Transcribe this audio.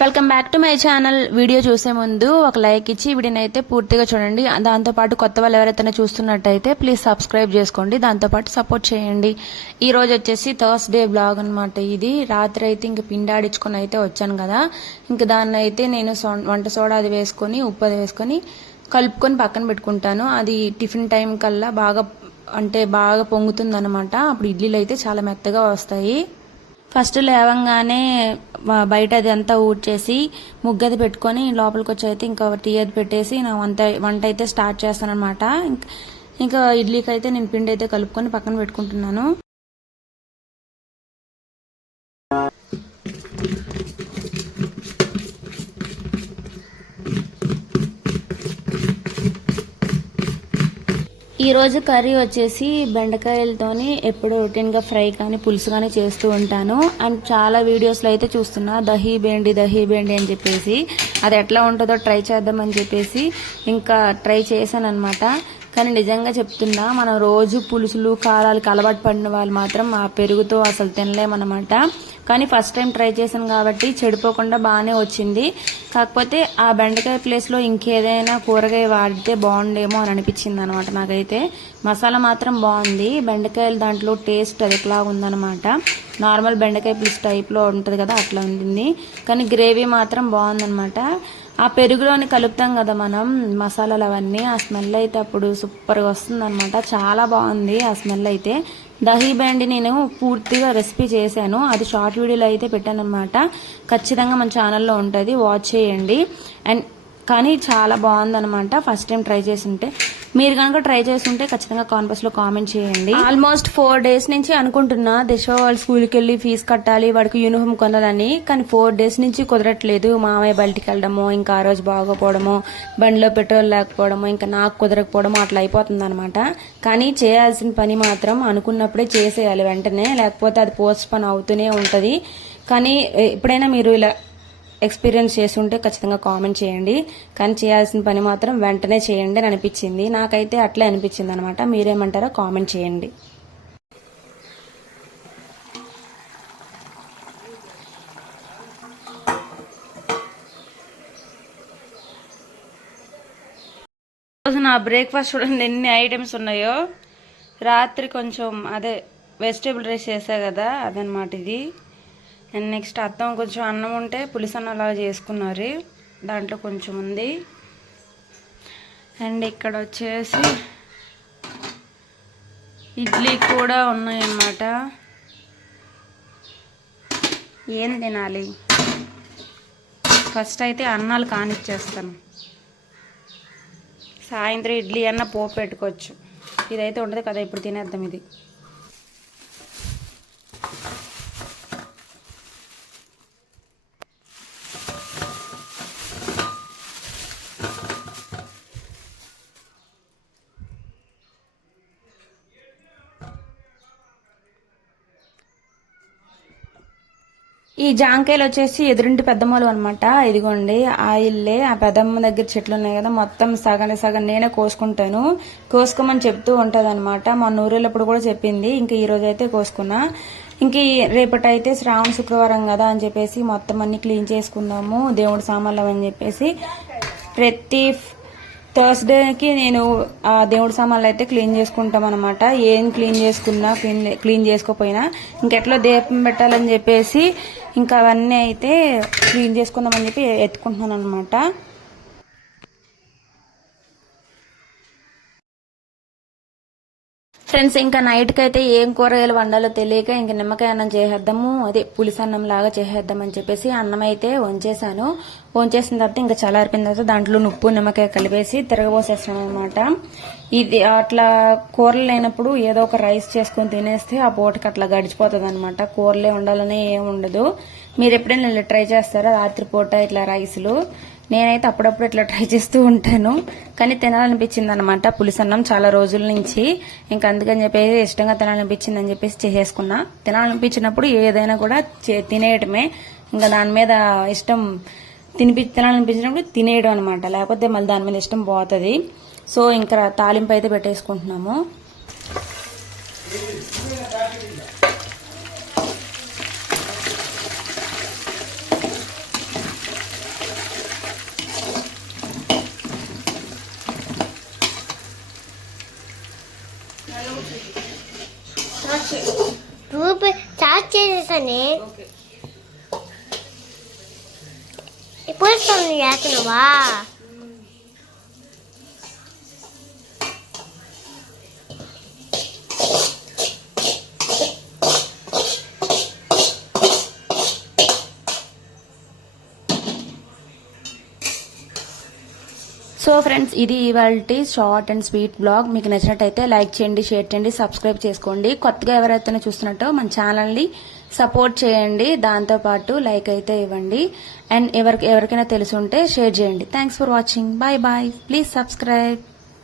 Welcome back to my channel. Video చూసే ముందు ఒక లైక్ ఇచ్చి వీడినైతే పూర్తిగా చూడండి. దాంతోపాటు కొత్త వాళ్ళు ఎవరైతే చూస్తున్నట్టయితే ప్లీజ్ సబ్స్క్రైబ్ చేసుకోండి. దాంతోపాటు సపోర్ట్ చేయండి. ఈ రోజు వచ్చేసి థర్స్డే బ్లాగ్ అనమాట ఇది. రాత్రి అయితే ఇంక పిండాడించుకొని అయితే వచ్చాను కదా. ఇంక దాన్ని అయితే నేను సో- వంట సోడా అది వేసుకొని ఉప్పు అది వేసుకొని కలుపుకొని పక్కన పెట్టుకుంటాను. అది టిఫిన్ టైం కల్లా బాగా అంటే బాగా పొంగుతుంది అనమాట అప్పుడు ఇడ్లీలు అయితే చాలా మెత్తగా వస్తాయి. ఫస్ట్ లేవంగానే బయట అది అంతా ఊడ్చేసి ముగ్గది పెట్టుకొని లోపలికి వచ్చి అయితే ఇంకా టీ అది పెట్టేసి నా వంట వంట అయితే స్టార్ట్ చేస్తాను అనమాట ఇంకా ఇడ్లీకి అయితే నేను పిండి అయితే కలుపుకొని పక్కన పెట్టుకుంటున్నాను. ఈరోజు కర్రీ వచ్చేసి బెండకాయలతోని ఎప్పుడు రొటీన్గా ఫ్రై కానీ పులుసు కానీ చేస్తూ ఉంటాను. అండ్ చాలా వీడియోస్లో అయితే చూస్తున్నా దహీ బేండి దహీ బేండి అని చెప్పేసి. అది ఎట్లా ఉంటుందో ట్రై చేద్దామని చెప్పేసి ఇంకా ట్రై చేశాను అనమాట కానీ నిజంగా చెప్తున్నా మనం రోజు పులుసులు కారాలకు అలవాటు పడిన వాళ్ళు మాత్రం ఆ పెరుగుతో అసలు తినలేమన్నమాట. కానీ ఫస్ట్ టైం ట్రై చేశాను కాబట్టి చెడిపోకుండా బాగానే వచ్చింది. కాకపోతే ఆ బెండకాయ ప్లేస్లో ఇంకేదైనా కూరగాయ వాడితే బాగుండేమో అని అనిపించింది అనమాట నాకైతే. మసాలా మాత్రం బాగుంది. బెండకాయలు దాంట్లో టేస్ట్ అది ఎట్లా ఉందన్నమాట. నార్మల్ బెండకాయ పులుసు టైప్లో ఉంటుంది కదా అట్లా ఉంది కానీ గ్రేవీ మాత్రం బాగుందనమాట ఆ పెరుగులోని కలుపుతాం కదా మనం మసాలాలు అవన్నీ. ఆ స్మెల్ అయితే అప్పుడు సూపర్గా వస్తుంది అనమాట చాలా బాగుంది ఆ స్మెల్ అయితే. దహీ బ్యాండి నేను పూర్తిగా రెసిపీ చేశాను. అది షార్ట్ వీడియోలో అయితే పెట్టాను అనమాట ఖచ్చితంగా మన ఛానల్లో ఉంటుంది. వాచ్ చేయండి. అండ్ కానీ చాలా బాగుందనమాట ఫస్ట్ టైం ట్రై చేసి ఉంటే మీరు కనుక ట్రై చేస్తుంటే ఖచ్చితంగా కాన్పస్లో కామెంట్ చేయండి. ఆల్మోస్ట్ ఫోర్ డేస్ నుంచి అనుకుంటున్నా దిశ వాళ్ళు స్కూల్కి వెళ్ళి ఫీజు కట్టాలి వాడికి యూనిఫామ్ కొనాలని. కానీ ఫోర్ డేస్ నుంచి కుదరట్లేదు. మామయ్య బయటికి వెళ్ళడము ఇంకా ఆ రోజు బాగోపోవడము బండిలో పెట్రోల్ లేకపోవడము ఇంకా నాకు కుదరకపోవడము అట్లా అయిపోతుంది అనమాట కానీ చేయాల్సిన పని మాత్రం అనుకున్నప్పుడే చేసేయాలి వెంటనే. లేకపోతే అది పోస్ట్ పని అవుతూనే ఉంటుంది. కానీ ఎప్పుడైనా మీరు ఇలా ఎక్స్పీరియన్స్ చేస్తుంటే ఖచ్చితంగా కామెంట్ చేయండి. కానీ చేయాల్సిన పని మాత్రం వెంటనే చేయండి అని అనిపించింది. నాకైతే అట్లే అనిపించింది అనమాట మీరేమంటారో కామెంట్ చేయండి. రోజు నా బ్రేక్ఫాస్ట్ చూడండి ఎన్ని ఐటమ్స్ ఉన్నాయో. రాత్రి కొంచెం అదే వెజిటేబుల్ రైస్ చేసా కదా అదనమాట ఇది. అండ్ నెక్స్ట్ అత్తం కొంచెం అన్నం ఉంటే పులిసన్నం లాగా చేసుకున్నారు. దాంట్లో కొంచెం ఉంది. అండ్ ఇక్కడ వచ్చేసి ఇడ్లీ కూడా ఉన్నాయన్నమాట. ఏం తినాలి? ఫస్ట్ అయితే అన్నాలు కానిచ్చేస్తాను. సాయంత్రం ఇడ్లీ అన్న పోపు పెట్టుకోవచ్చు. ఇదైతే ఉండదు కదా ఇప్పుడు తినేద్దాం ఇది. ఈ జాంకాయలు వచ్చేసి ఎదురింటి పెద్దమ్మలు అనమాట ఇదిగోండి ఆ ఇల్లే ఆ పెద్దమ్మ దగ్గర చెట్లు ఉన్నాయి కదా మొత్తం సగం సగం నేనే కోసుకుంటాను. కోసుకోమని చెప్తూ ఉంటుంది అనమాట మా నూరెళ్ళప్పుడు కూడా చెప్పింది ఇంకా ఈ రోజు అయితే కోసుకున్నా. ఇంక రేపటైతే రేపటి అయితే శ్రావణ శుక్రవారం కదా అని చెప్పేసి మొత్తం అన్ని క్లీన్ చేసుకుందాము దేవుడి సామాన్లు అని చెప్పేసి ప్రతి థర్స్డేకి నేను ఆ దేవుడి సామాన్లు అయితే క్లీన్ చేసుకుంటాం అనమాట ఏం క్లీన్ చేసుకున్నా క్లీన్ క్లీన్ చేసుకోపోయినా ఇంకెట్లా దీపం పెట్టాలని చెప్పేసి ఇంకా అవన్నీ అయితే క్లీన్ చేసుకుందామని చెప్పి ఎత్తుకుంటున్నాను అనమాట ఫ్రెండ్స్ ఇంకా నైట్కి అయితే ఏం కూరగాయలు వండాలో తెలియక ఇంక నిమ్మకాయ అన్నం చేసేద్దాము. అదే పులిసి అన్నం లాగా చేసేద్దాం అని చెప్పేసి అన్నం అయితే వంచేసాను వంచేసిన తర్వాత ఇంకా చల్లారిపోయిన తర్వాత దాంట్లో నుప్పు నిమ్మకాయ కలిపేసి తిరగబోసేస్తాం అనమాట ఇది అట్లా కూరలు లేనప్పుడు ఏదో ఒక రైస్ చేసుకొని తినేస్తే ఆ పూటకి అట్లా గడిచిపోతుంది అనమాట కూరలే ఉండాలని ఏం ఉండదు. మీరు ఎప్పుడైనా ట్రై చేస్తారా? రాత్రిపూట ఇట్లా రైస్లు? నేనైతే అప్పుడప్పుడు ఇట్లా ట్రై చేస్తూ ఉంటాను. కానీ తినాలనిపించింది అనమాట పులిసన్నం చాలా రోజుల నుంచి. ఇంకా అందుకని చెప్పేసి ఇష్టంగా తినాలనిపించింది అని చెప్పేసి చేసేసుకున్నా. తినాలనిపించినప్పుడు ఏదైనా కూడా చే- తినేయటమే. ఇంకా దాని మీద ఇష్టం తినిపి తినాలనిపించినప్పుడు తినేయడం అనమాట. లేకపోతే మళ్ళీ దాని మీద ఇష్టం పోతుంది. సో ఇంకా తాలింపు అయితే పెట్టేసుకుంటున్నాము. కానీ ఇప్పుడు చేస్తున్నావా సో ఫ్రెండ్స్ ఇది ఇవాళ షార్ట్ అండ్ స్వీట్ బ్లాగ్ మీకు నచ్చినట్టయితే లైక్ చేయండి షేర్ చేయండి సబ్స్క్రైబ్ చేసుకోండి. కొత్తగా ఎవరైతే చూస్తున్నట్టో మన ఛానల్ని సపోర్ట్ చేయండి దాంతోపాటు లైక్ అయితే ఇవ్వండి. అండ్ ఎవరికి ఎవరికైనా తెలుసుంటే షేర్ చేయండి. Thanks for watching bye bye please subscribe